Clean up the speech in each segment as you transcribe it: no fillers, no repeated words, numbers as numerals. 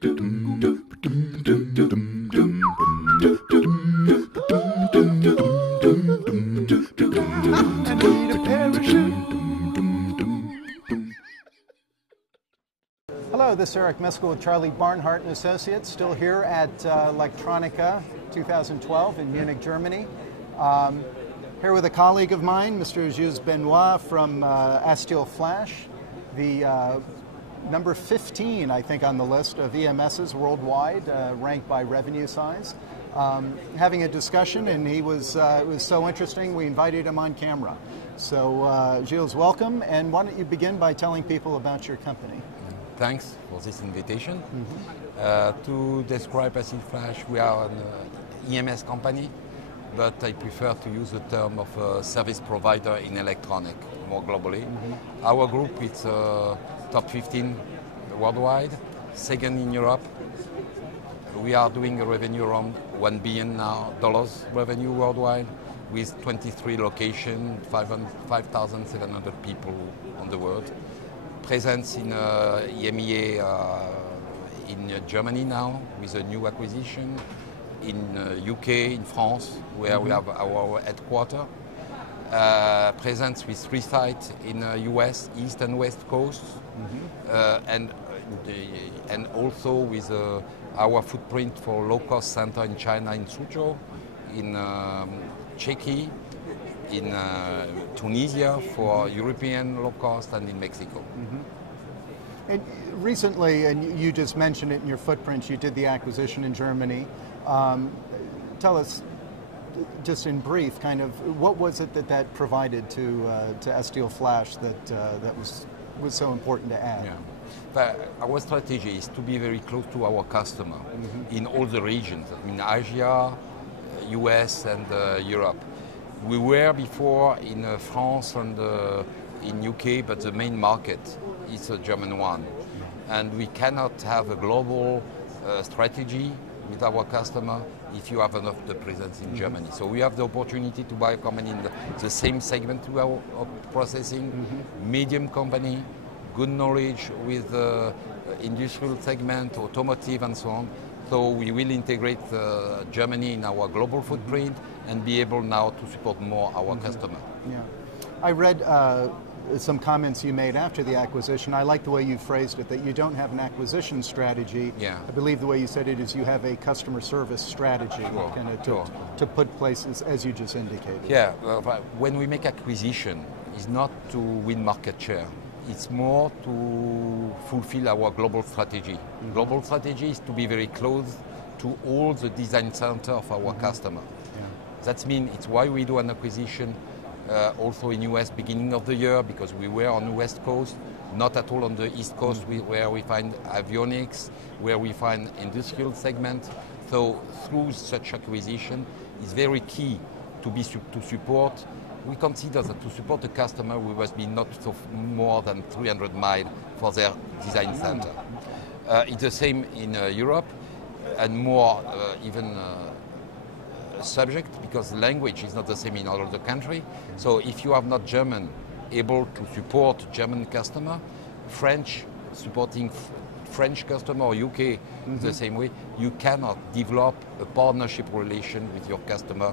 Hello, this is Eric Miskell with Charlie Barnhart & Associates, still here at Electronica 2012 in Munich, Germany. Here with a colleague of mine, Mr. Gilles Benoit from Asteel Flash, the number 15, I think, on the list of EMSs worldwide, ranked by revenue size. Having a discussion, and it was so interesting, we invited him on camera. So, Gilles, welcome, and why don't you begin by telling people about your company? Thanks for this invitation. To describe Asteel Flash, we are an EMS company, but I prefer to use the term of a service provider in electronic more globally. Our group is top 15 worldwide, second in Europe. We are doing a revenue around $1 billion now, revenue worldwide, with 23 locations, 5,700 people on the world. Presence in EMEA, in Germany now with a new acquisition, in UK, in France, where we have our headquarters. Presence with 3 sites in US, East and West Coast, and also with our footprint for low-cost center in China, in Suzhou, in Czechia, in Tunisia for European low cost, and in Mexico. And recently, and you just mentioned it in your footprint, you did the acquisition in Germany. Tell us, just in brief, kind of what was it that provided to Asteel Flash that was so important to add? Yeah. But our strategy is to be very close to our customer in all the regions, in Asia, US, and Europe. We were before in France and in UK, but the main market is a German one. And we cannot have a global strategy with our customer if you have enough the presence in Germany. So we have the opportunity to buy a company in the same segment we are processing, medium company, good knowledge with industrial segment, automotive, and so on. So we will integrate Germany in our global footprint and be able now to support more our customer. Yeah, I read some comments you made after the acquisition. I like the way you phrased it, that you don't have an acquisition strategy. Yeah. I believe the way you said it is you have a customer service strategy to put places, as you just indicated. Yeah, when we make acquisition, it's not to win market share. It's more to fulfill our global strategy. Global strategy is to be very close to all the design center of our customer. Yeah. That means it's why we do an acquisition also in US beginning of the year, because we were on the West Coast, not at all on the East Coast, where we find avionics, where we find industrial segment. So through such acquisition, it's very key to support. We consider that to support the customer, we must be not so more than 300 miles for their design center. It's the same in Europe, and more even subject, because the language is not the same in all of the country. So if you are not German, able to support German customer, French supporting French customer, or UK the same way, you cannot develop a partnership relation with your customer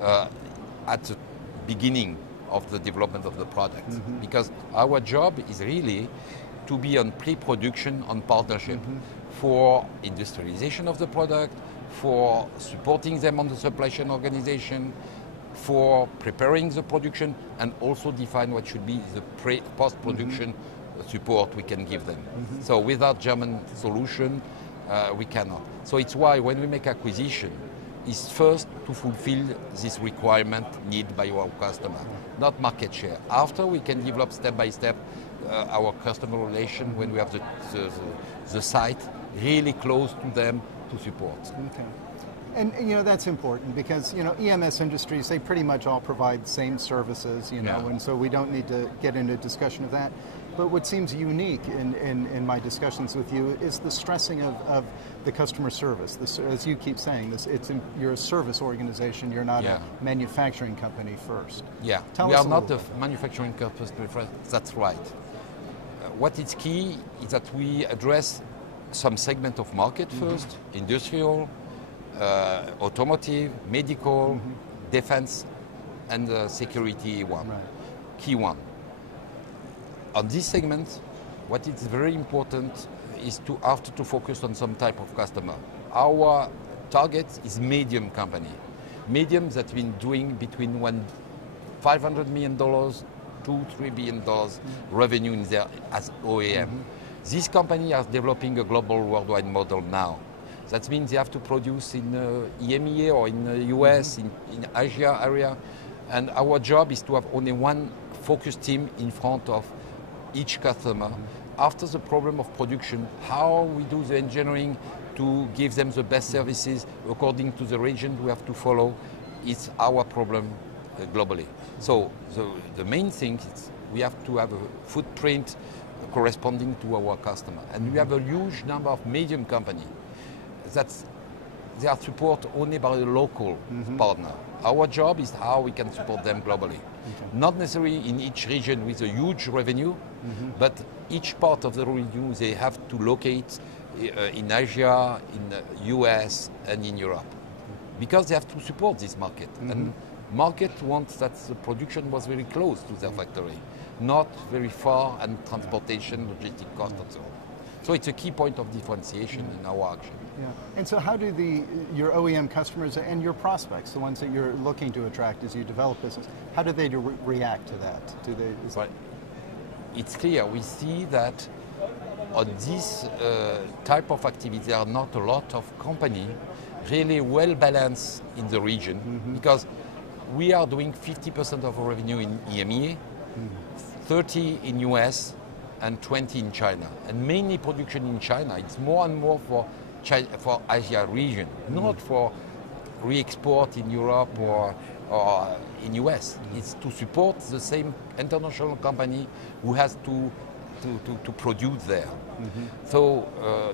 at the beginning of the development of the product. Because our job is really to be on pre-production, on partnership for industrialization of the product, for supporting them on the supply chain organization, for preparing the production, and also define what should be the post-production support we can give them. So without German solution, we cannot. So it's why when we make acquisition, is first to fulfill this requirement need by our customer, not market share. After, we can develop step by step our customer relation when we have the site really close to them to support. Okay. And you know, that's important because, you know, EMS industries, they pretty much all provide the same services, you know, and so we don't need to get into a discussion of that. But what seems unique in my discussions with you is the stressing of the customer service. As you keep saying, you're a service organization, you're not a manufacturing company first. Yeah, we are not a manufacturing company first, that's right. What is key is that we address some segment of market first, industrial, automotive, medical, defense, and security one, key one. On this segment, what is very important is to have to focus on some type of customer. Our target is medium company. Medium that's been doing between $500 million to $3 billion revenue in their as OEM. These companies are developing a global worldwide model now. That means they have to produce in EMEA or in the US, in Asia area. And our job is to have only one focus team in front of each customer. After the problem of production, how we do the engineering to give them the best services according to the region we have to follow, it's our problem globally. So the main thing is we have to have a footprint corresponding to our customer. And we have a huge number of medium companies that they are supported only by a local partner. Our job is how we can support them globally. Not necessarily in each region with a huge revenue, but each part of the revenue they have to locate in Asia, in the US, and in Europe. Because they have to support this market. And market wants that the production was very close to their factory, not very far, and transportation, logistic cost, and so on. So it's a key point of differentiation in our action. Yeah. And so how do your OEM customers and your prospects, the ones that you're looking to attract as you develop business, how do they react to that? Right. It's clear, we see that on this type of activity, there are not a lot of companies really well balanced in the region, because we are doing 50% of our revenue in EMEA, 30 in US, and 20 in China. And mainly production in China. It's more and more for Asia region, not for re-export in Europe or in US. It's to support the same international company who has to produce there. So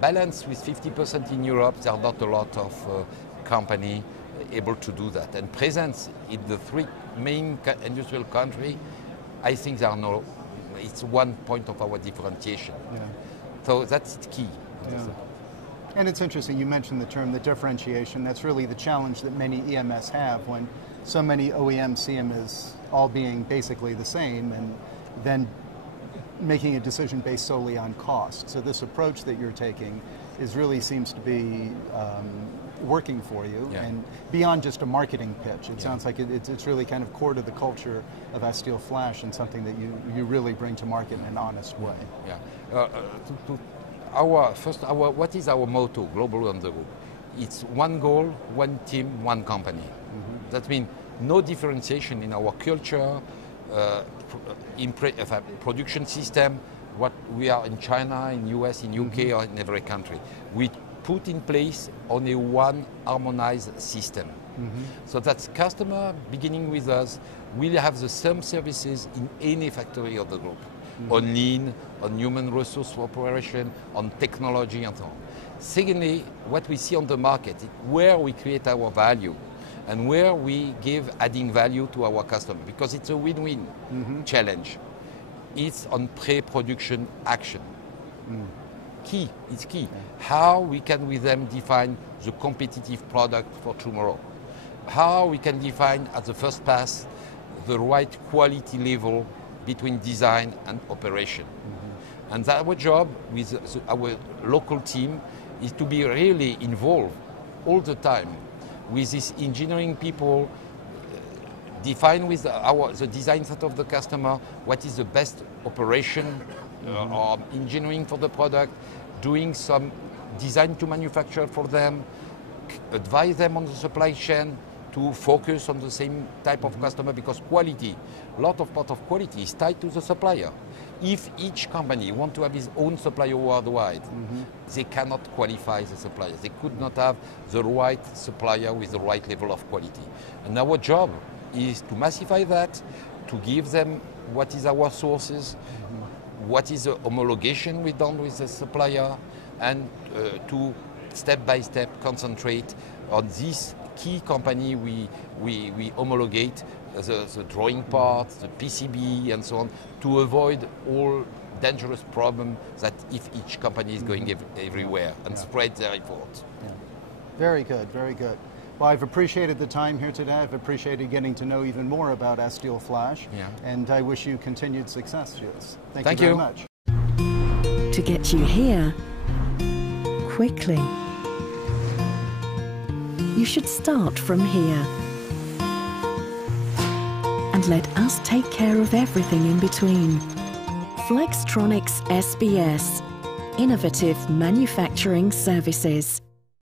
balance with 50% in Europe, there are not a lot of company able to do that. And presence in the three main industrial countries, I think there are no, it's one point of our differentiation. So that's key. And it's interesting, you mentioned the term, the differentiation. That's really the challenge that many EMS have when so many OEMs see them as all being basically the same, and then making a decision based solely on cost. So this approach that you're taking really seems to be working for you, and beyond just a marketing pitch. It sounds like it's really kind of core to the culture of Asteel Flash, and something that you really bring to market in an honest way. What is our motto, Global on the Go? It's one goal, one team, one company. That means no differentiation in our culture, production system, what we are in China, in US, in UK, or in every country. We put in place only one harmonized system. So that customer beginning with us will have the same services in any factory of the group. On lean, on human resource operation, on technology, and so on. Secondly, what we see on the market, where we create our value and where we give adding value to our customer, because it's a win-win challenge. It's on pre-production action. It's key. How we can with them define the competitive product for tomorrow. How we can define at the first pass the right quality level between design and operation. And our job with our local team is to be really involved all the time with these engineering people, define with the design set of the customer what is the best operation or engineering for the product, doing some design to manufacture for them, advise them on the supply chain to focus on the same type of customer, because quality, a lot of part of quality is tied to the supplier. If each company wants to have its own supplier worldwide, they cannot qualify the suppliers. They could not have the right supplier with the right level of quality. And our job is to massify that, to give them what is our sources, what is the homologation we done with the supplier, and to step by step concentrate on this key company we homologate the drawing parts, the PCB, and so on, to avoid all dangerous problem that if each company is going everywhere and spread their effort. Yeah. Very good, very good. Well, I've appreciated the time here today. I've appreciated getting to know even more about Asteelflash. Yeah. And I wish you continued success, Gilles. Thank you you very much. To get you here quickly, you should start from here and let us take care of everything in between. Flextronics SBS, innovative manufacturing services.